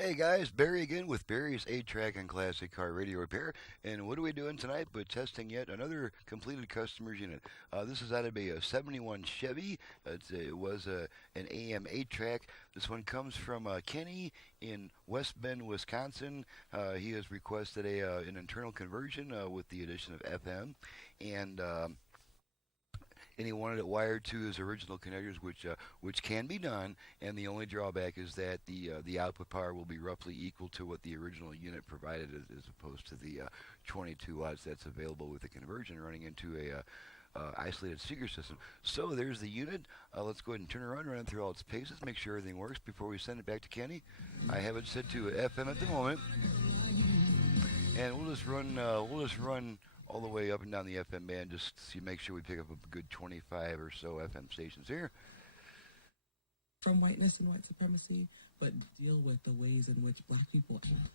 Hey guys, Barry again with Barry's 8-Track and Classic Car Radio Repair. And what are we doing tonight but testing yet another completed customer's unit? This is out of a 71 Chevy. It was an AM 8-Track. This one comes from Kenny in West Bend, Wisconsin. He has requested an internal conversion with the addition of FM. And he wanted it wired to his original connectors, which can be done. And the only drawback is that the output power will be roughly equal to what the original unit provided, as opposed to the 22 watts that's available with the conversion running into a isolated speaker system. So there's the unit. Let's go ahead and turn it around, run it through all its paces, make sure everything works before we send it back to Kenny. I have it set to FM at the moment, and we'll just run all the way up and down the FM band just to make sure we pick up a good 25 or so FM stations here. From whiteness and white supremacy, but deal with the ways in which black people act.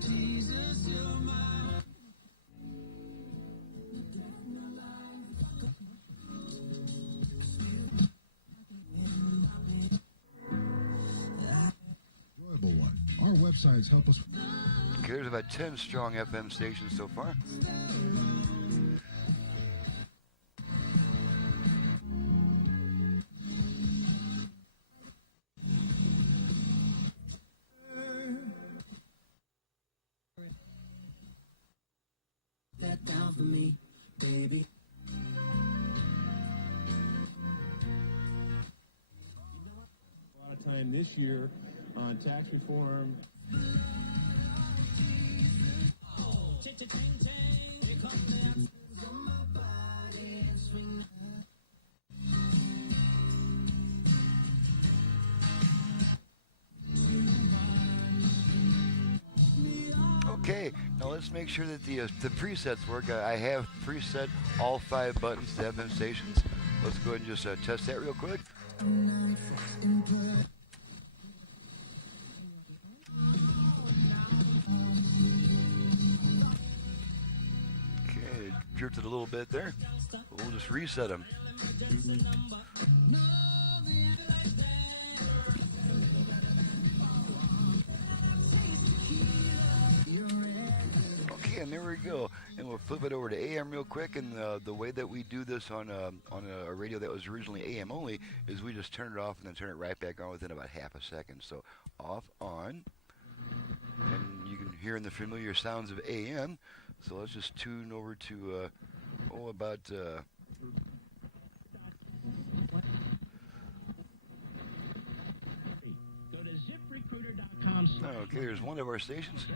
Jesus, you're my one. Our websites help us. Okay, there's about 10 strong FM stations so far. that down for me, baby. A lot of time this year on tax reform. Okay, now let's make sure that the presets work. I have preset all 5 buttons to FM stations. Let's go ahead and just test that real quick. Okay, drifted a little bit there. We'll just reset them. And there we go. And we'll flip it over to AM real quick. And the way that we do this on a radio that was originally AM only is we just turn it off and then turn it right back on within about half a second. So off, on, and you can hear in the familiar sounds of AM. So let's just tune over to about. Okay, there's one of our stations.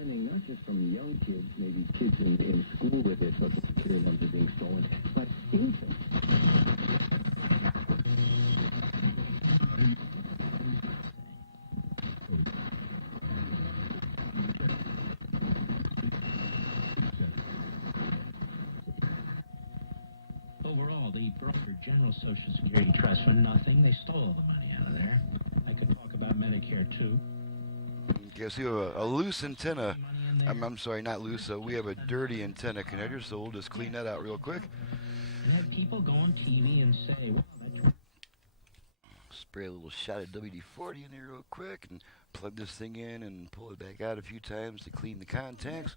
Not just from young kids, maybe kids in school with it, but their numbers are being stolen, but infants. Overall, the broker General Social Security Trust for nothing. They stole all the money out of there. I could talk about Medicare, too. Okay, so you have a loose antenna. I'm sorry, not loose. We have a dirty antenna connector, so we'll just clean that out real quick. You had people go on TV and say, well, that's... Spray a little shot of WD-40 in there real quick and plug this thing in and pull it back out a few times to clean the contacts.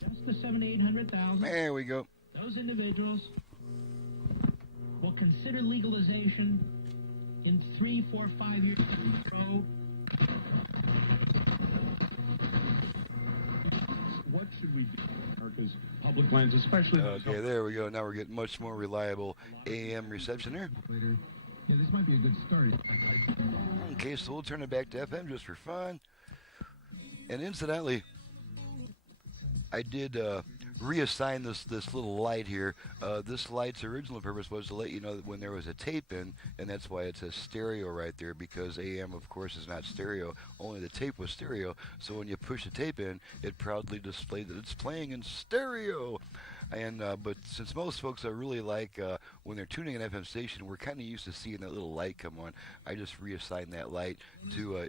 Just the 700,000-800,000. There we go. Those individuals will consider legalization in 3, 4, 5 years. What should we do? America's public lands, especially. Okay, there we go. Now we're getting much more reliable AM reception there. Yeah, this might be a good start. Okay, so we'll turn it back to FM just for fun. And incidentally, I did reassign this little light here. This light's original purpose was to let you know that when there was a tape in, and that's why it says stereo right there, because AM, of course, is not stereo. Only the tape was stereo. So when you push the tape in, it proudly displayed that it's playing in stereo. And but since most folks are really like when they're tuning an FM station, we're kind of used to seeing that little light come on. I just reassigned that light to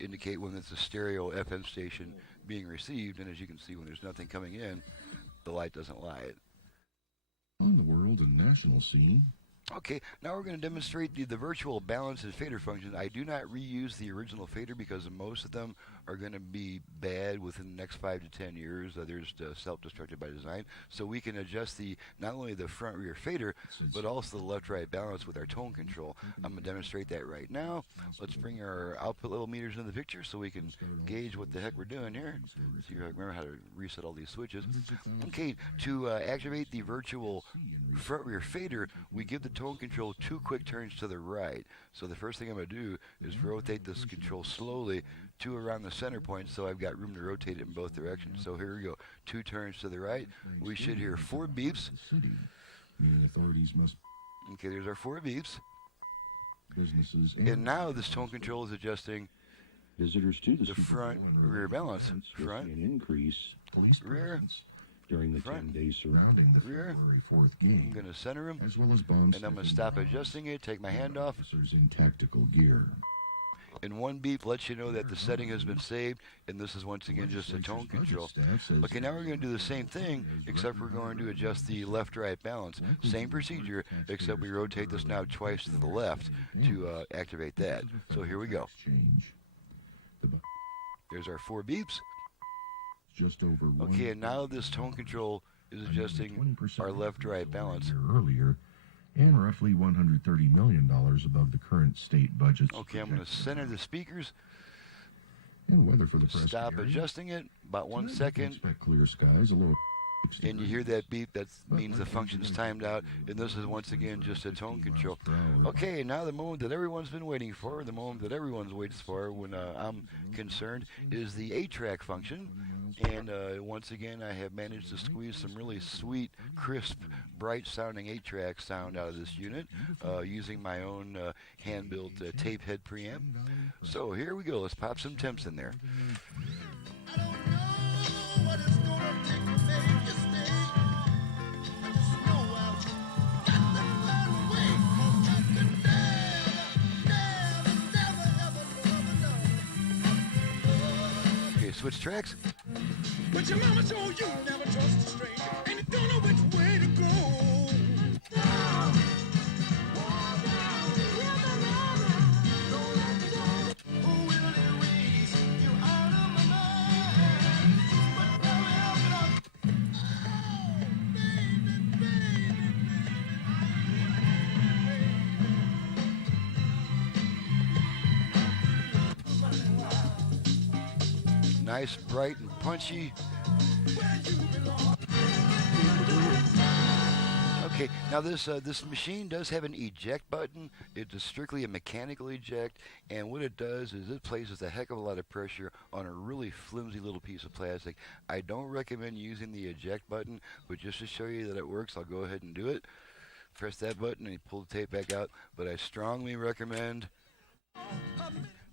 indicate when it's a stereo FM station being received. And as you can see, when there's nothing coming in, the light doesn't light. On the world and national scene. Okay, now we're going to demonstrate the virtual balance and fader function. I do not reuse the original fader because most of them are going to be bad within the next 5 to 10 years. There's self-destructed by design. So we can adjust not only the front-rear fader, but also the left-right balance with our tone control. I'm going to demonstrate that right now. Let's bring our output level meters into the picture so we can gauge what the heck we're doing here. So you remember how to reset all these switches. Okay, to activate the virtual front-rear fader, we give the tone control 2 quick turns to the right. So the first thing I'm going to do is rotate this control slowly to around the center point so I've got room to rotate it in both directions. So here we go. 2 turns to the right. We should hear 4 beeps. Authorities must. Okay, there's our 4 beeps. Businesses And now this tone control is adjusting Visitors to the front rear balance. Front, an increase rear, during the front, 10 days surrounding the rear. February 4th I'm game, going to center him, as well as bombs. and I'm going to stop adjusting it, take my hand off, Officers in tactical gear. and 1 beep lets you know that the setting has been saved, and this is once again just a tone control. Okay, now we're going to do the same thing, except we're going to adjust the left-right balance. Same procedure, except we rotate this now twice to the left to activate that. So here we go. There's our 4 beeps. Just over Okay, and now this tone control is adjusting our left-right balance. Earlier, and roughly $130 million above the current state budget. Okay, I'm going to center the speakers. And weather for the press. Stop adjusting it. About 1 second. Expect clear skies, a low. And you hear that beep, that means the function's timed out, and this is once again just a tone control. Okay, now the moment that everyone's been waiting for, the moment that everyone's waits for when I'm concerned, is the 8-track function. And once again, I have managed to squeeze some really sweet, crisp, bright-sounding 8-track sound out of this unit using my own hand-built tape head preamp. So here we go. Let's pop some temps in there. Okay, switch tracks. But your mama told you never trust a stranger, and you don't know which way to go. Oh, Willie Reese, you're out of my mind. But now we have it on. Oh, baby, Nice, bright, and punchy. Okay, now this machine does have an eject button. It is strictly a mechanical eject, and what it does is it places a heck of a lot of pressure on a really flimsy little piece of plastic. I don't recommend using the eject button, but just to show you that it works, I'll go ahead and do it. Press that button and you pull the tape back out, but I strongly recommend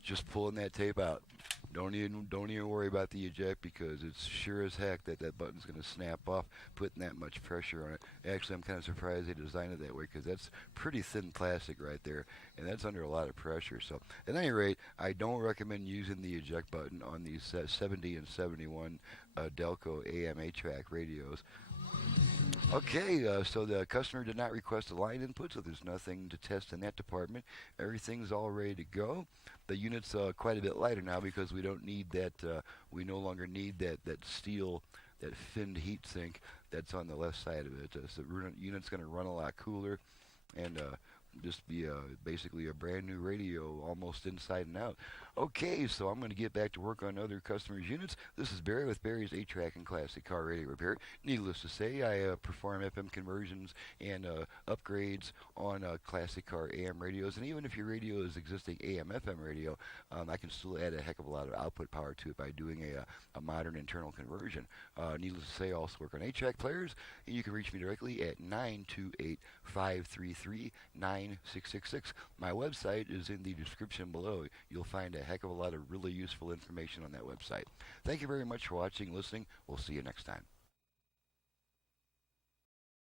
just pulling that tape out. Don't even worry about the eject, because it's sure as heck that button's going to snap off putting that much pressure on it. Actually, I'm kind of surprised they designed it that way, because that's pretty thin plastic right there, and that's under a lot of pressure. So at any rate, I don't recommend using the eject button on these 70 and 71 Delco AM 8-track radios. Okay, so the customer did not request a line input, so there's nothing to test in that department. Everything's all ready to go. The unit's quite a bit lighter now because we don't need that. We no longer need that steel, that finned heat sink that's on the left side of it. So the unit's going to run a lot cooler, and just be basically a brand new radio, almost inside and out. Okay, so I'm going to get back to work on other customers' units. This is Barry with Barry's 8-Track and Classic Car Radio Repair. Needless to say, I perform FM conversions and upgrades on classic car AM radios. And even if your radio is existing AM FM radio, I can still add a heck of a lot of output power to it by doing a modern internal conversion. Needless to say, I also work on 8-track players, and you can reach me directly at 928-533-9666. My website is in the description below. You'll find a heck of a lot of really useful information on that website. Thank you very much for watching, listening. We'll see you next time.